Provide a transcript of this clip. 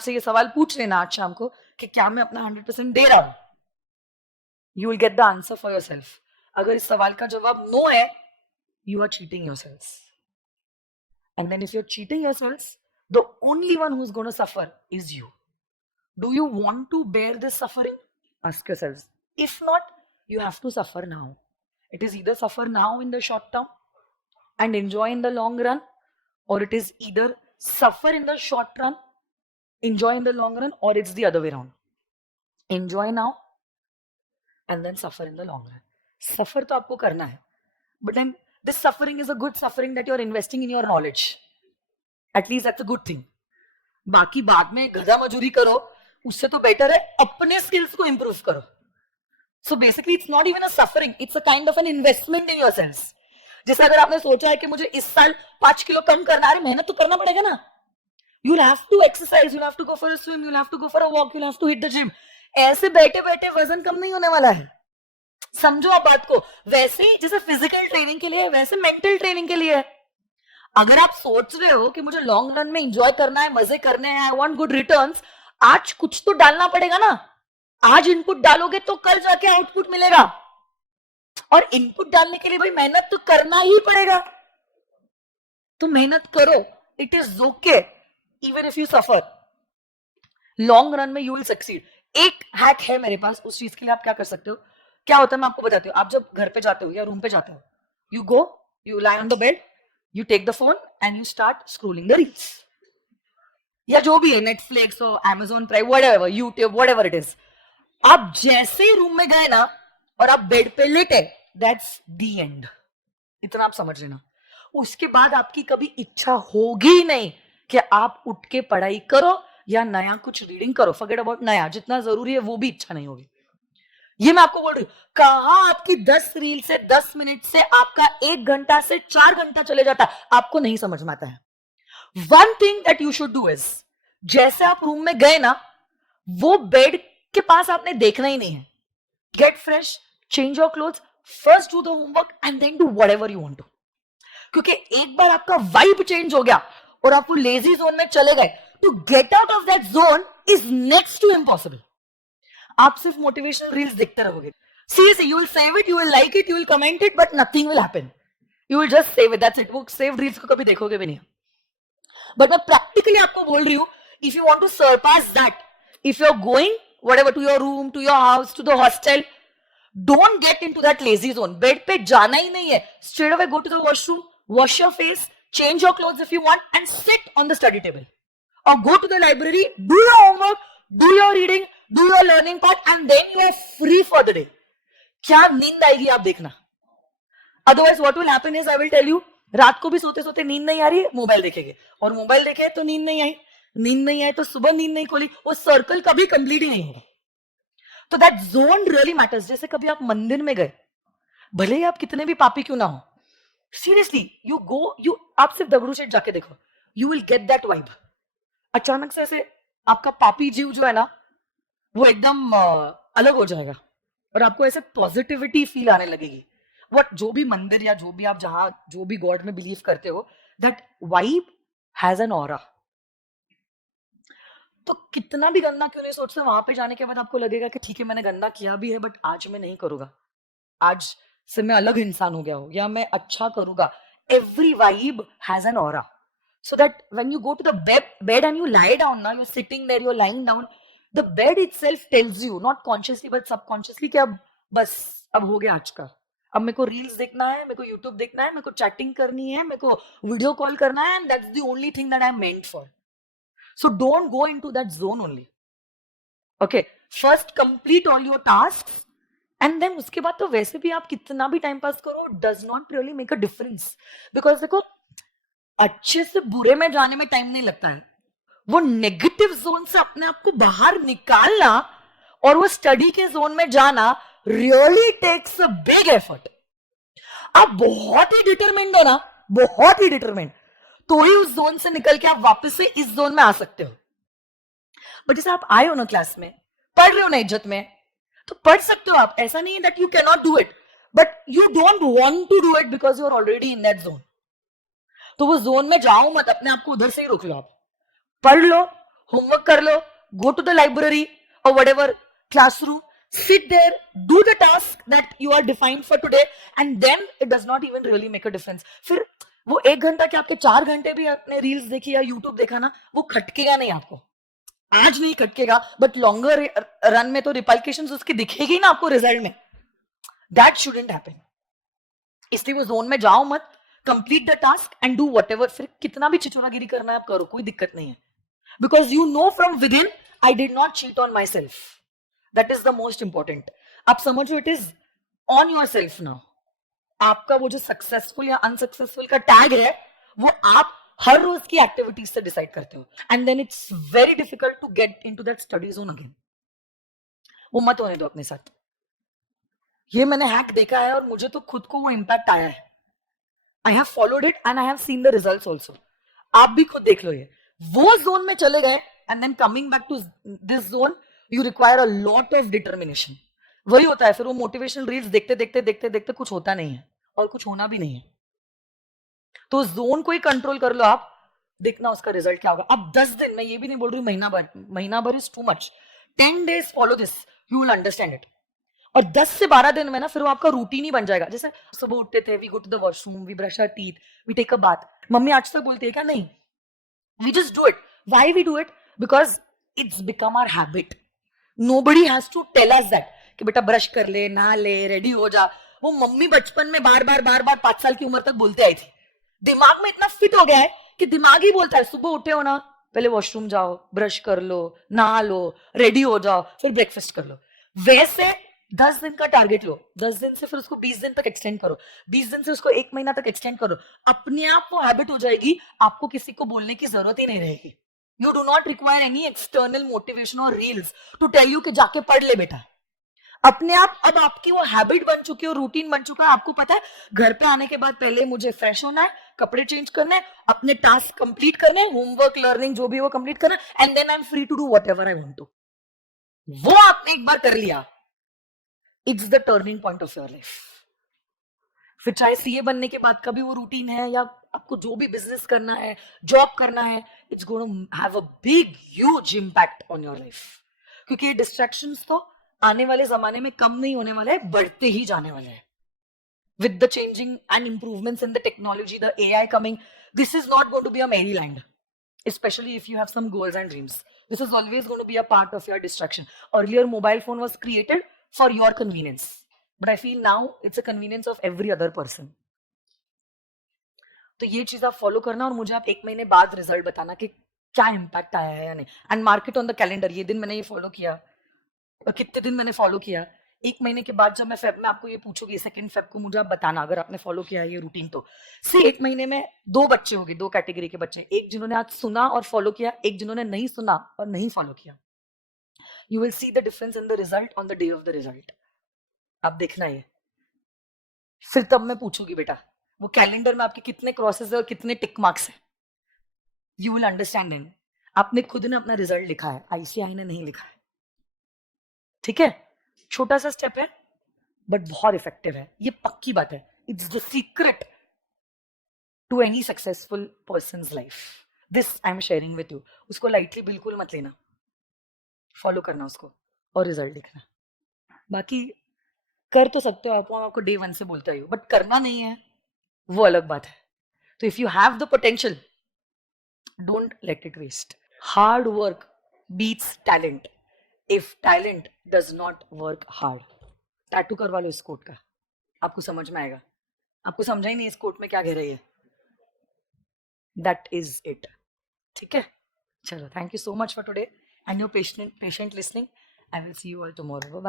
से ये सवाल पूछ लेना आज शाम को कि क्या मैं अपना 100% दे रहा हूं. You will get the answer for yourself. अगर इस सवाल का जवाब नो है, you are cheating yourself. And then if you are cheating yourself, the only one who is gonna suffer is you. Do you want to bear this suffering? Ask yourself. If not, you have to suffer now. It is either suffer now in the short term and enjoy in the long run, or it is either suffer in the short run, enjoy in the long run, or it's the other way around. Enjoy now and then suffer in the long run. Suffer तो आपको करना है, but then this suffering is a good suffering that you are investing in your knowledge. At least that's a good thing. बाकी बाद में गधा मजूरी करो, उससे तो बेटर है अपने स्किल्स को इंप्रूव करो. So basically it's not even a suffering, it's a kind of an investment in yourselves. जैसे अगर आपने सोचा है कि मुझे इस साल 5 किलो कम करना है, मेहनत तो करना पड़ेगा ना. You'll have to exercise, you'll have to go for a swim, you'll have to go for a walk, you'll have to hit the gym. ऐसे बैठे बैठे वजन कम नहीं होने वाला है. समझो आप बात को. वैसे ही जैसे फिजिकल ट्रेनिंग के लिए, वैसे मेंटल ट्रेनिंग के लिए. अगर आप सोच रहे हो कि मुझे लॉन्ग रन में एंजॉय करना है, मजे करने हैं, आई वांट गुड रिटर्न्स, आज कुछ तो डालना पड़ेगा ना. आज इनपुट डालोगे तो कल जाके आउटपुट मिलेगा. और इनपुट डालने के लिए भाई मेहनत तो करना ही पड़ेगा. तो मेहनत करो. It is okay even if you suffer. Long run में यू विल सक्सीड. एक हैक है मेरे पास उस चीज के लिए. आप क्या कर सकते हो? क्या होता है मैं आपको बताती हूँ. आप जब घर पे जाते हो या रूम पे जाते हो, you go, you lie on the bed, you take the phone and you start scrolling the reels. या जो भी है, नेटफ्लिक्स और Amazon Prime, whatever, YouTube, whatever it is. आप जैसे ही रूम में गए ना और आप बेड पे लेटे, दैट्स द एंड. इतना आप समझ लेना. उसके बाद आपकी कभी इच्छा होगी नहीं कि आप उठ के पढ़ाई करो या नया कुछ रीडिंग करो. फॉरगेट अबाउट नया, जितना जरूरी है वो भी इच्छा नहीं होगी. ये मैं आपको बोल रही हूं. कहां आपकी 10 रील से 10 मिनट से आपका 1 घंटा से 4 घंटा चले जाता है, आपको नहीं समझ में आता है. One thing that you should do is, जैसे आप रूम में गए ना, वो बेड के पास आपने देखना ही नहीं है. Get fresh, change your clothes, first do the homework and then do whatever you want to. क्योंकि एक बार आपका वाइब चेंज हो गया और आप वो लेजी जोन में चले गए, to get out of that zone is next to impossible. आप सिर्फ मोटिवेशनल रील्स देखते रहोगे. Seriously, you will save it, you will like it, you will comment it, but nothing will happen. You will just save it, that's it. वो save reels को कभी देखोगे भी नहीं. बट मैं प्रैक्टिकली आपको बोल रही हूं, if you want to surpass that, if you are going whatever to your room, to your house, to the hostel, don't get into that lazy zone. Bed पे जाना ही नहीं है. Straight away go to the washroom, wash your face, change your clothes if you want, and sit on the study table. Or go to the library, do your homework, do your reading, do your learning part, and then you are free for the day. क्या नींद आएगी आप देखना. Otherwise what will happen is, I will tell you, रात को भी सोते सोते नींद नहीं आ रही है, मोबाइल देखेंगे, और मोबाइल देखे तो नींद नहीं आई, नींद नहीं आए तो सुबह नींद नहीं खोली, वो सर्कल कभी कंप्लीट ही नहीं होगा. तो दैट जोन रियली मैटर्स. जैसे कभी आप मंदिर में गए, भले ही आप कितने भी पापी क्यों ना हो, सीरियसली यू गो, यू आप सिर्फ दगड़ू शेठ जाके देखो, you will get that vibe. अचानक से ऐसे आपका पापी जीव जो है ना, वो एकदम अलग हो जाएगा और आपको ऐसे पॉजिटिविटी फील आने लगेगी. वट जो भी मंदिर या जो भी आप जहां जो भी गॉड में बिलीव करते हो, that vibe has an aura. तो कितना भी गंदा क्यों नहीं सोचते, वहां पे जाने के बाद आपको लगेगा कि ठीक है मैंने गंदा किया भी है, बट आज मैं नहीं करूंगा, आज से मैं अलग इंसान हो गया हूं, या मैं अच्छा करूंगा. Every vibe has an aura. So that when you go to the bed and you lie down, ना you are sitting there, you are lying down, the bed itself tells you, not consciously but subconsciously, कि अब बस, अब हो गया आज का. अब मेरे को रील्स देखना है, मेरे को यूट्यूब देखना है, मेरे को चैटिंग करनी है, मेरे को वीडियो कॉल करना है, and that's the only thing that I am meant for. So don't go into that zone only. Okay, first complete all your tasks and then उसके बाद तो वैसे भी आप कितना भी टाइम पास करो, does not really make a difference. Because देखो, अच्छे से बुरे में जाने में टाइम नहीं लगता है. वो नेगेटिव जोन से अपने आप को बाहर निकालना और वो स्टडी के जोन में जाना really takes a big effort. आप बहुत ही डिटरमिन्ड हो ना, बहुत ही डिटरमिन्ड, तो ही उस जोन से निकल के आप वापस से इस जोन में आ सकते हो. बट जैसे आप आए हो ना क्लास में, पढ़ रहे हो ना इज्जत में, तो पढ़ सकते हो आप. ऐसा नहीं है that you can not do it, but you don't want to do it because you are already in that zone. तो वो जोन में जाओ मत, अपने आप को उधर से ही रोक लो. आप पढ़ लो, होमवर्क कर लो, go to the library or whatever classroom, sit there, do the task that you are defined for today, and then it does not even really make a difference. फिर वो 1 घंटा के आपके 4 घंटे भी आपने रील्स देखी या यूट्यूब देखा ना, वो खटकेगा नहीं आपको, आज नहीं खटकेगा, बट लॉन्गर रन में तो रिपल्केशंस उसकी दिखेगी ना आपको रिजल्ट में. That shouldn't happen. इसलिए वो जोन में जाओ मत, complete the task and do whatever. फिर कितना भी चिचोरागिरी करना है आप करो, कोई दिक्कत नहीं है. Because you know from within, I did not cheat on myself. That is the most important. आप समझो, it is on yourself now. आपका वो जो सक्सेसफुल या अनसक्सेसफुल का टैग है, वो आप हर रोज की एक्टिविटीज से डिसाइड करते हो. And then it's very difficult to get into that study zone again. वो मत होने दो अपने साथ. ये मैंने हैक देखा है और मुझे तो खुद को वो इम्पैक्ट आया है. I have followed it and I have seen the results also. आप भी खुद देख लो. ये वो जोन में चले गए and then coming back to this zone, you require a lot of determination. वही होता है, फिर वो मोटिवेशनल रील्स देखते देखते देखते देखते कुछ होता नहीं है और कुछ होना भी नहीं है. तो जोन को ही कंट्रोल कर लो आप, देखना उसका रिजल्ट क्या होगा. अब 10 दिन, मैं ये भी नहीं बोल रही हूँ महीना भर is too much. 10 days follow this, you will understand it. और 10 से 12 दिन में ना फिर वो आपका रूटीन ही बन जाएगा. जैसे सुबह उठते थे, we go to the washroom, we brush our teeth, we take a bath. Mummy आज तक बोलती है क्या? नहीं. We just do it. Why we do it? Because it's become our habit. Nobody has to tell us that कि बेटा brush कर ले, नहा ले, रेडी हो जा. वो मम्मी बचपन में बार बार 5 साल की उम्र तक बोलते आई थी. दिमाग में इतना फिट हो गया है कि दिमाग ही बोलता है सुबह उठे हो ना, पहले वॉशरूम जाओ, ब्रश कर लो, नहा लो, रेडी हो जाओ, फिर ब्रेकफास्ट कर लो. वैसे 10 दिन का टारगेट लो. 10 दिन से फिर उसको 20 दिन तक एक्सटेंड करो. 20 दिन से उसको 1 महीना तक एक्सटेंड करो. अपने आप वो हैबिट हो जाएगी. आपको किसी को बोलने की जरूरत ही नहीं रहेगी. You do not require any external motivation और रील्स टू टेल यू कि जाके पढ़ ले बेटा. अपने आप अब आपकी वो हैबिट बन चुकी है, रूटीन बन चुका है. आपको पता है घर पे आने के बाद पहले मुझे फ्रेश होना है, कपड़े चेंज करने हैं, अपने टास्क कंप्लीट करने हैं, होमवर्क लर्निंग जो भी वो कंप्लीट करना है, and then I am free to do whatever I want to. वो आपने एक बार कर लिया, it's the turning point of your life. फिर चाहे सीए बनने के बाद का भी वो रूटीन है या आपको जो भी बिजनेस करना है, जॉब करना है, it's going to have a big huge impact on your life. क्योंकि ये डिस्ट्रैक्शंस तो आने वाले जमाने में कम नहीं होने वाले हैं, बढ़ते ही जाने वाले हैं. With the changing and improvements in the technology, the AI coming, this is not going to be a Maryland. Especially if you have some goals and dreams. This is always going to be a part of your distraction. Earlier, mobile phone was created for your convenience. But I feel now it's a convenience of every other person. तो ये चीज आप follow करना और मुझे आप 1 महीने बाद रिजल्ट बताना कि क्या इम्पैक्ट आया है या नहीं. And market on the calendar, ये दिन मैंने ये फॉलो किया, कितने दिन मैंने फॉलो किया. 1 महीने के बाद जब मैं फेब में आपको ये पूछूंगी, 2 फेब को मुझे आप बताना अगर आपने फॉलो किया है ये रूटीन. तो से 1 महीने में 2 बच्चे होंगे, 2 कैटेगरी के बच्चे. एक जिन्होंने आज सुना और फॉलो किया, एक जिन्होंने नहीं सुना और नहीं फॉलो किया. You will see the difference in the result on the day of the result. आप देखना ये. फिर तब मैं पूछूंगी बेटा वो कैलेंडर में आपके कितने क्रॉसेस है और कितने टिक मार्क्स है. You will understand in. आपने खुद ने अपना रिजल्ट लिखा है, आईसीआई ने नहीं लिखा है. ठीक है, छोटा सा स्टेप है बट बहुत इफेक्टिव है. ये पक्की बात है. It's the secret to any successful person's life. This I am sharing with you. उसको लाइटली बिल्कुल मत लेना, फॉलो करना उसको और रिजल्ट दिखना. बाकी कर तो सकते हो आप, आपको डे 1 से बोलते हो, बट करना नहीं है वो अलग बात है. तो if you have the potential, don't let it waste. Hard work beats talent if talent does not work hard. Tattoo करवा लो इस कोट का, आपको समझ में आएगा. आपको समझा ही नहीं इस कोट में क्या कह रही है. That is it. ठीक है, चलो, thank you so much for today and your patient listening. I will see you all tomorrow. Bye.